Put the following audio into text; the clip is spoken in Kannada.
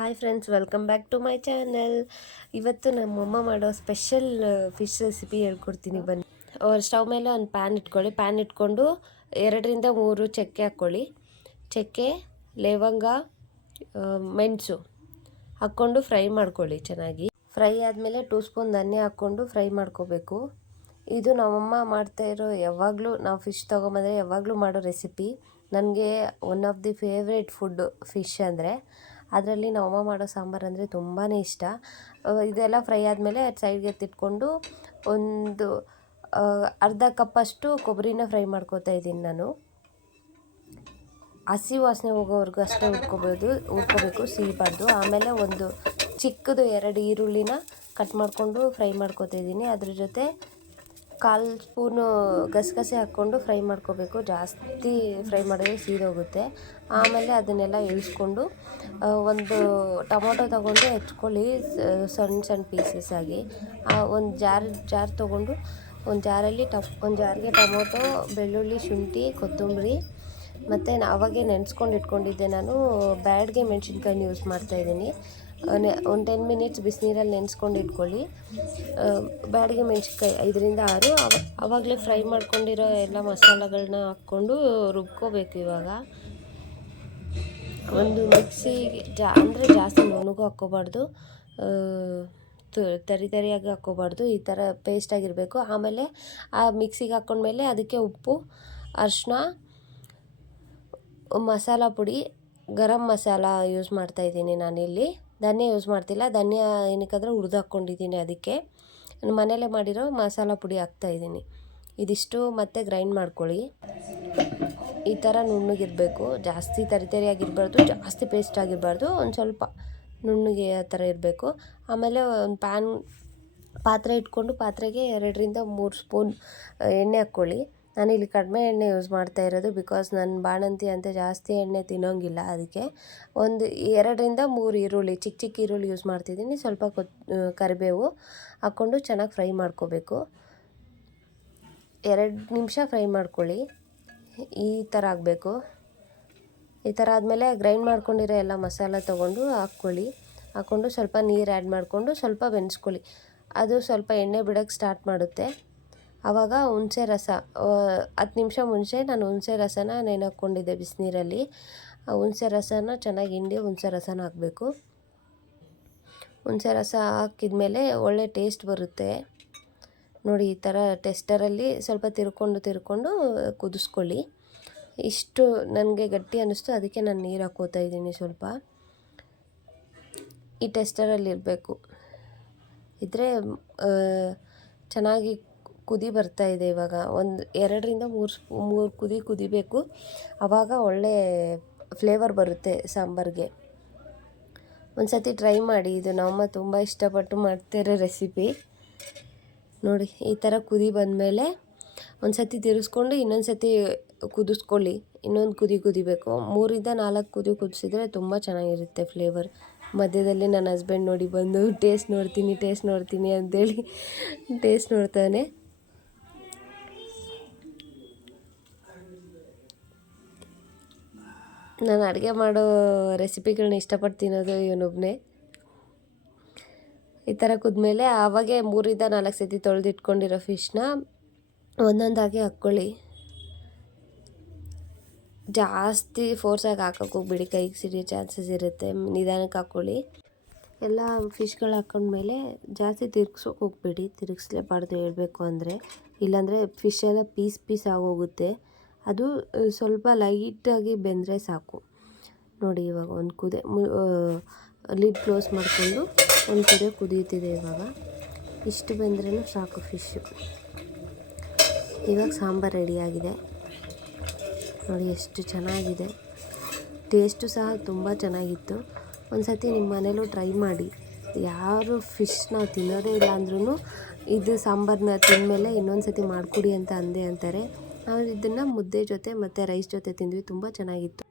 Hi friends, welcome back to my channel. ಇವತ್ತು ನಮ್ಮಮ್ಮ ಮಾಡೋ ಸ್ಪೆಷಲ್ ಫಿಶ್ ರೆಸಿಪಿ ಹೇಳ್ಕೊಡ್ತೀನಿ ಬನ್ನಿ. ಸ್ಟವ್ ಮೇಲೆ ಒಂದು ಪ್ಯಾನ್ ಇಟ್ಕೊಳ್ಳಿ. ಪ್ಯಾನ್ ಇಟ್ಕೊಂಡು 2-3 ಚಕ್ಕೆ ಹಾಕ್ಕೊಳ್ಳಿ. ಚಕ್ಕೆ, ಲವಂಗ, ಮೆಣಸು ಹಾಕ್ಕೊಂಡು ಫ್ರೈ ಮಾಡ್ಕೊಳ್ಳಿ ಚೆನ್ನಾಗಿ. ಫ್ರೈ ಆದಮೇಲೆ 2 ಸ್ಪೂನ್ ಧನ್ಯ ಹಾಕ್ಕೊಂಡು ಫ್ರೈ ಮಾಡ್ಕೋಬೇಕು. ಇದು ನಮ್ಮಮ್ಮ ಮಾಡ್ತಾಯಿರೋ ಯಾವಾಗಲೂ ನಾವು ಫಿಶ್ ತೊಗೊಂಬಂದರೆ ಯಾವಾಗಲೂ ಮಾಡೋ ರೆಸಿಪಿ. ನನಗೆ one of the favourite food fish ಅಂದರೆ. ಅದರಲ್ಲಿ ನಮ್ಮಮ್ಮ ಮಾಡೋ ಸಾಂಬಾರು ಅಂದರೆ ತುಂಬಾ ಇಷ್ಟ. ಇದೆಲ್ಲ ಫ್ರೈ ಆದಮೇಲೆ ಸೈಡ್ಗೆ ಎತ್ತಿಟ್ಕೊಂಡು ಒಂದು ಅರ್ಧ ಕಪ್ಪಷ್ಟು ಕೊಬ್ಬರಿನ ಫ್ರೈ ಮಾಡ್ಕೋತಾ ಇದ್ದೀನಿ ನಾನು. ಹಸಿ ವಾಸನೆ ಹೋಗೋವರೆಗೂ ಅಷ್ಟೇ ಹುರ್ಕೋಬೇಕು, ಸಿಗಬಾರ್ದು. ಆಮೇಲೆ ಒಂದು ಚಿಕ್ಕದು 2 ಈರುಳ್ಳಿನ ಕಟ್ ಮಾಡಿಕೊಂಡು ಫ್ರೈ ಮಾಡ್ಕೋತಾ ಇದ್ದೀನಿ. ಅದ್ರ ಜೊತೆ 1/4 ಸ್ಪೂನು ಗಸಗಸೆ ಹಾಕ್ಕೊಂಡು ಫ್ರೈ ಮಾಡ್ಕೋಬೇಕು. ಜಾಸ್ತಿ ಫ್ರೈ ಮಾಡಿದ್ರೆ ಸೀದೋಗುತ್ತೆ. ಆಮೇಲೆ ಅದನ್ನೆಲ್ಲ ಇಳಿಸ್ಕೊಂಡು ಒಂದು ಟೊಮೊಟೊ ತೊಗೊಂಡು ಹೆಚ್ಕೊಳ್ಳಿ ಸಣ್ಣ ಪೀಸಸ್ ಆಗಿ. ಒಂದು ಜಾರ್ ತೊಗೊಂಡು ಒಂದು ಜಾರಲ್ಲಿ ಒಂದು ಜಾರ್ಗೆ ಟೊಮೊಟೊ, ಬೆಳ್ಳುಳ್ಳಿ, ಶುಂಠಿ, ಕೊತ್ತಂಬರಿ ಮತ್ತು ಅವಾಗೆ ನೆನೆಸ್ಕೊಂಡು ಇಟ್ಕೊಂಡಿದ್ದೆ ನಾನು ಬ್ಯಾಡ್ಗೆ ಮೆಣಸಿನ್ಕಾಯಿನ ಯೂಸ್ ಮಾಡ್ತಾಯಿದ್ದೀನಿ. ಒಂದು 10 ಮಿನಿಟ್ಸ್ ಬಿಸಿನೀರಲ್ಲಿ ನೆನೆಸ್ಕೊಂಡು ಇಟ್ಕೊಳ್ಳಿ. ಬ್ಯಾಡಿಗೆ ಮೆಣಸಿನ್ಕಾಯಿ 5-6 ಆವಾಗಲೇ ಫ್ರೈ ಮಾಡ್ಕೊಂಡಿರೋ ಎಲ್ಲ ಮಸಾಲೆಗಳನ್ನ ಹಾಕ್ಕೊಂಡು ರುಬ್ಕೋಬೇಕು. ಇವಾಗ ಒಂದು ಮಿಕ್ಸಿಗೆ ಅಂದರೆ ಜಾಸ್ತಿ ನುಣ್ಣಗೂ ಹಾಕ್ಕೋಬಾರ್ದು, ತರಿಯಾಗಿ ಹಾಕ್ಕೋಬಾರ್ದು. ಈ ಥರ ಪೇಸ್ಟ್ ಆಗಿರಬೇಕು. ಆಮೇಲೆ ಆ ಮಿಕ್ಸಿಗೆ ಹಾಕ್ಕೊಂಡ್ಮೇಲೆ ಅದಕ್ಕೆ ಉಪ್ಪು, ಅರಿಶಿನ, ಮಸಾಲ ಪುಡಿ, ಗರಂ ಮಸಾಲ ಯೂಸ್ ಮಾಡ್ತಾಯಿದ್ದೀನಿ ನಾನಿಲ್ಲಿ. ಧನ್ಯ ಯೂಸ್ ಮಾಡ್ತಿಲ್ಲ. ಧನ್ಯ ಏನಕ್ಕಾದ್ರೆ ಹುರಿದು ಹಾಕ್ಕೊಂಡಿದ್ದೀನಿ. ಅದಕ್ಕೆ ಮನೇಲೇ ಮಾಡಿರೋ ಮಸಾಲ ಪುಡಿ ಹಾಕ್ತಾಯಿದ್ದೀನಿ. ಇದಿಷ್ಟು ಮತ್ತೆ ಗ್ರೈಂಡ್ ಮಾಡ್ಕೊಳ್ಳಿ. ಈ ಥರ ನುಣ್ಣಗಿರಬೇಕು. ಜಾಸ್ತಿ ತರಿಯಾಗಿರಬಾರ್ದು, ಜಾಸ್ತಿ ಪೇಸ್ಟ್ ಆಗಿರಬಾರ್ದು. ಒಂದು ಸ್ವಲ್ಪ ನುಣ್ಣಗೆ ಆ ಥರ ಇರಬೇಕು. ಆಮೇಲೆ ಒಂದು ಪಾತ್ರೆ ಇಟ್ಕೊಂಡು ಪಾತ್ರೆಗೆ 2-3 ಸ್ಪೂನ್ ಎಣ್ಣೆ ಹಾಕ್ಕೊಳ್ಳಿ. ನಾನಿಲ್ಲಿ ಕಡಿಮೆ ಎಣ್ಣೆ ಯೂಸ್ ಮಾಡ್ತಾ ಇರೋದು, ಬಿಕಾಸ್ ನನ್ನ ಬಾಣಂತಿ ಅಂತ ಜಾಸ್ತಿ ಎಣ್ಣೆ ತಿನ್ನೋಂಗಿಲ್ಲ. ಅದಕ್ಕೆ ಒಂದು 2-3 ಈರುಳ್ಳಿ, ಚಿಕ್ಕ ಈರುಳ್ಳಿ ಯೂಸ್ ಮಾಡ್ತಿದ್ದೀನಿ. ಸ್ವಲ್ಪ ಕರಿಬೇವು ಹಾಕ್ಕೊಂಡು ಚೆನ್ನಾಗಿ ಫ್ರೈ ಮಾಡ್ಕೋಬೇಕು. 2 ನಿಮಿಷ ಫ್ರೈ ಮಾಡ್ಕೊಳ್ಳಿ. ಈ ಥರ ಆಗಬೇಕು. ಈ ಥರ ಆದಮೇಲೆ ಗ್ರೈಂಡ್ ಮಾಡ್ಕೊಂಡಿರೋ ಎಲ್ಲ ಮಸಾಲ ತೊಗೊಂಡು ಹಾಕ್ಕೊಂಡು ಸ್ವಲ್ಪ ನೀರು ಆ್ಯಡ್ ಮಾಡಿಕೊಂಡು ಸ್ವಲ್ಪ ಬೆನ್ಸ್ಕೊಳ್ಳಿ. ಅದು ಸ್ವಲ್ಪ ಎಣ್ಣೆ ಬಿಡೋಕ್ಕೆ ಸ್ಟಾರ್ಟ್ ಮಾಡುತ್ತೆ. ಆವಾಗ ಹುಣಸೆ ರಸ 10 ನಿಮಿಷ ಮುಂಚೆ ನಾನು ಹುಣಸೆ ರಸನ ನೆನೆಹಾಕ್ಕೊಂಡಿದ್ದೆ ಬಿಸಿನೀರಲ್ಲಿ. ಆ ಹುಣಸೆ ರಸನ ಚೆನ್ನಾಗಿ ಹಿಂಡಿ ಹುಣಸೆ ರಸನ ಹಾಕಬೇಕು. ಹುಣಸೆ ರಸ ಹಾಕಿದ್ಮೇಲೆ ಒಳ್ಳೆ ಟೇಸ್ಟ್ ಬರುತ್ತೆ ನೋಡಿ. ಈ ಥರ ಟೆಸ್ಟರಲ್ಲಿ ಸ್ವಲ್ಪ ತಿರ್ಕೊಂಡು ಕುದಿಸ್ಕೊಳ್ಳಿ. ಇಷ್ಟು ನನಗೆ ಗಟ್ಟಿ ಅನ್ನಿಸ್ತು, ಅದಕ್ಕೆ ನಾನು ನೀರು ಹಾಕ್ಕೋತಾ ಇದ್ದೀನಿ ಸ್ವಲ್ಪ. ಈ ಟೆಸ್ಟರಲ್ಲಿ ಇರಬೇಕು. ಇದ್ರೆ ಚೆನ್ನಾಗಿ ಕುದಿ ಬರ್ತಾಯಿದೆ. ಇವಾಗ ಒಂದು 2-3 ಕುದಿಬೇಕು. ಆವಾಗ ಒಳ್ಳೆ ಫ್ಲೇವರ್ ಬರುತ್ತೆ ಸಾಂಬಾರಿಗೆ. ಒಂದು ಸತಿ ಟ್ರೈ ಮಾಡಿ. ಇದು ನಮ್ಮಮ್ಮ ತುಂಬ ಇಷ್ಟಪಟ್ಟು ಮಾಡ್ತಿರೋ ರೆಸಿಪಿ ನೋಡಿ. ಈ ಥರ ಕುದಿ ಬಂದಮೇಲೆ ಒಂದು ಸತಿ ತಿರ್ಗಿಸ್ಕೊಂಡು ಇನ್ನೊಂದು ಸತಿ ಕುದಿಸ್ಕೊಳ್ಳಿ. ಇನ್ನೊಂದು ಕುದಿಬೇಕು. 3-4 ಕುದಿಸಿದ್ರೆ ತುಂಬ ಚೆನ್ನಾಗಿರುತ್ತೆ ಫ್ಲೇವರ್. ಮಧ್ಯದಲ್ಲಿ ನನ್ನ ಹಸ್ಬೆಂಡ್ ನೋಡಿ ಬಂದು ಟೇಸ್ಟ್ ನೋಡ್ತೀನಿ ಅಂತೇಳಿ ಟೇಸ್ಟ್ ನೋಡ್ತಾನೆ. ನಾನು ಅಡುಗೆ ಮಾಡೋ ರೆಸಿಪಿಗಳನ್ನ ಇಷ್ಟಪಟ್ಟು ತಿನ್ನೋದು ಇವನೊಬ್ಬನೇ. ಈ ಥರ ಕುದ್ಮೇಲೆ ಆವಾಗೆ 3-4 ಸತಿ ತೊಳೆದಿಟ್ಕೊಂಡಿರೋ ಫಿಶ್ನ ಒಂದೊಂದಾಗಿ ಹಾಕ್ಕೊಳ್ಳಿ. ಜಾಸ್ತಿ ಫೋರ್ಸಾಗಿ ಹಾಕೋಕ್ಕೆ ಹೋಗ್ಬಿಡಿ, ಕೈಗೆ ಸಿಡಿಯೋ ಚಾನ್ಸಸ್ ಇರುತ್ತೆ. ನಿಧಾನಕ್ಕೆ ಹಾಕ್ಕೊಳ್ಳಿ. ಎಲ್ಲ ಫಿಶ್ಗಳು ಹಾಕ್ಕೊಂಡ್ಮೇಲೆ ಜಾಸ್ತಿ ತಿರ್ಗ್ಸೋಕೆ ಹೋಗ್ಬೇಡಿ. ತಿರುಗಿಸ್ಲೇಬಾರ್ದು ಹೇಳಬೇಕು ಅಂದರೆ, ಇಲ್ಲಾಂದರೆ ಫಿಶ್ ಎಲ್ಲ ಪೀಸ್ ಆಗೋಗುತ್ತೆ. ಅದು ಸ್ವಲ್ಪ ಲೈಟಾಗಿ ಬೆಂದರೆ ಸಾಕು ನೋಡಿ. ಇವಾಗ ಒಂದು ಲಿಡ್ ಕ್ಲೋಸ್ ಮಾಡಿಕೊಂಡು ಒಂದು ಕುದೀತಿದೆ. ಇವಾಗ ಇಷ್ಟು ಬೆಂದ್ರೂ ಸಾಕು ಫಿಶ್ಶು. ಇವಾಗ ಸಾಂಬಾರು ರೆಡಿಯಾಗಿದೆ ನೋಡಿ. ಎಷ್ಟು ಚೆನ್ನಾಗಿದೆ. ಟೇಸ್ಟು ಸಹ ತುಂಬ ಚೆನ್ನಾಗಿತ್ತು. ಒಂದು ಸತಿ ನಿಮ್ಮ ಮನೇಲೂ ಟ್ರೈ ಮಾಡಿ. ಯಾರು ಫಿಶ್ ನಾವು ತಿನ್ನೋದೇ ಇಲ್ಲ ಅಂದ್ರೂ ಇದು ಸಾಂಬಾರನ್ನ ತಿಂದಮೇಲೆ ಇನ್ನೊಂದು ಸತಿ ಮಾಡಿಕೊಡಿ ಅಂತ ಅಂತಾರೆ. ನಾವು ಇದನ್ನು ಮುದ್ದೆ ಜೊತೆ ಮತ್ತು ರೈಸ್ ಜೊತೆ ತಿಂದ್ವಿ. ತುಂಬ ಚೆನ್ನಾಗಿತ್ತು.